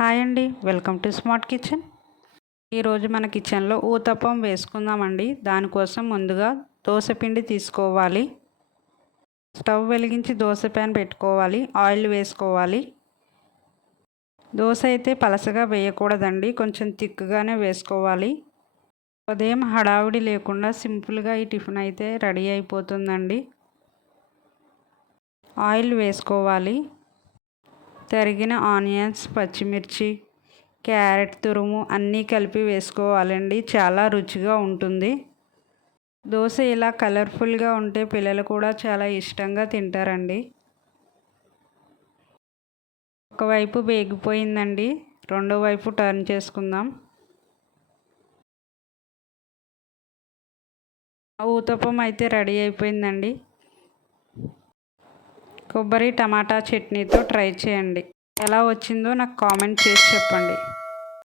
Hi అండి, welcome to smart kitchen. ఈరోజు మన కిచెన్లో ఊతప్పం వేసుకుందామండి. దానికోసం ముందుగా దోశ పిండి తీసుకోవాలి. స్టవ్ వెలిగించి దోశ ప్యాన్ పెట్టుకోవాలి. ఆయిల్ వేసుకోవాలి. దోశ అయితే పలసగా వేయకూడదండి, కొంచెం థిక్గానే వేసుకోవాలి. ఉదయం హడావిడి లేకుండా సింపుల్గా ఈ టిఫిన్ అయితే రెడీ అయిపోతుందండి. ఆయిల్ వేసుకోవాలి. తరిగిన ఆనియన్స్, పచ్చిమిర్చి, క్యారెట్ తురుము అన్నీ కలిపి వేసుకోవాలండి. చాలా రుచిగా ఉంటుంది. దోశ ఇలా కలర్ఫుల్గా ఉంటే పిల్లలు కూడా చాలా ఇష్టంగా తింటారండి. ఒకవైపు వేగిపోయిందండి, రెండో వైపు టర్న్ చేసుకుందాం. ఊతప్పం అయితే రెడీ అయిపోయిందండి. కొబ్బరి టమాటా చట్నీతో ట్రై చేయండి. ఎలా వచ్చిందో నాకు కామెంట్ చేసి చెప్పండి.